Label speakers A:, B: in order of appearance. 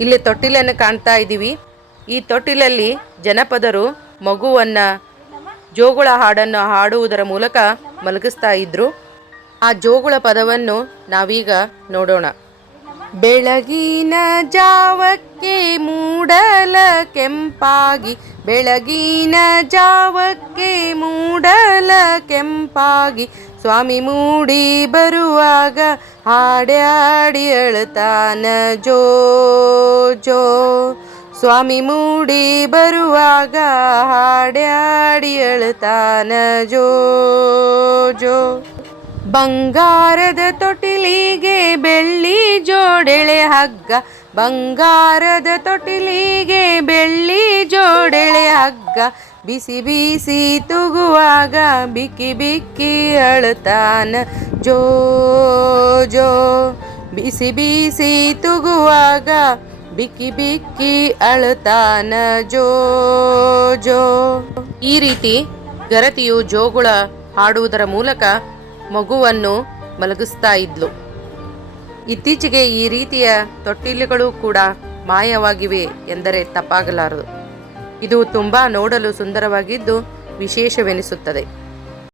A: ಇಲ್ಲಿ ತೊಟ್ಟಿಲನ್ನು ಕಾಣ್ತಾ ಇದ್ದೀವಿ. ಈ ತೊಟ್ಟಿಲಲ್ಲಿ ಜನಪದರು ಮಗುವನ್ನ, ಜೋಗುಳ ಹಾಡನ್ನು ಹಾಡುವುದರ ಮೂಲಕ ಮಲಗಿಸ್ತಾ ಇದ್ರು. ಆ ಜೋಗುಳ ಪದವನ್ನು ನಾವೀಗ ನೋಡೋಣ. ಬೆಳಗಿನ ಜಾವಕ್ಕೆ ಮೂಡಲ ಕೆಂಪಾಗಿ, ಬೆಳಗಿನ ಜಾವಕ್ಕೆ ಮೂಡಲ ಕೆಂಪಾಗಿ, ಸ್ವಾಮಿ ಮೂಡಿ ಬರುವಾಗ ಹಾಡ್ಯಾಡಿ ಅಳ್ತಾನ ಜೋ ಜೋ. ಸ್ವಾಮಿ ಮೂಡಿ ಬರುವಾಗ ಹಾಡ್ಯಾಡಿ ಅಳ್ತಾನ ಜೋ ಜೋ. ಬಂಗಾರದ ತೊಟ್ಟಿಲಿಗೆ ಬೆಳ್ಳಿ ಜೋಡೆಳೆ ಹಗ್ಗ. ಬಂಗಾರದ ತೊಟ್ಟಿಲಿಗೆ ಬೆಳ್ಳಿ ಜೋಡೆಳೆ ಹಗ್ಗ ಬಿಸಿ ಬಿಸಿ ತೂಗುವಾಗ ಬಿಕ್ಕಿ ಬಿಕ್ಕಿ ಅಳ್ತಾನ ಜೋ ಜೋ, ಬಿಸಿ ಬಿಸಿ ತೂಗುವಾಗ ಬಿಕ್ಕಿ ಬಿಕ್ಕಿ ಅಳ್ತಾನ ಜೋ ಜೋ. ಈ ರೀತಿ ಗರತಿಯು ಜೋಗುಳ ಹಾಡುವುದರ ಮೂಲಕ ಮಗುವನ್ನು ಮಲಗಿಸ್ತಾ ಇದ್ಲು. ಇತ್ತೀಚೆಗೆ ಈ ರೀತಿಯ ತೊಟ್ಟಿಲುಗಳು ಕೂಡ ಮಾಯವಾಗಿವೆ ಎಂದರೆ ತಪ್ಪಾಗಲಾರದು. ಇದು ತುಂಬಾ ನೋಡಲು ಸುಂದರವಾಗಿದ್ದು ವಿಶೇಷವೆನಿಸುತ್ತದೆ.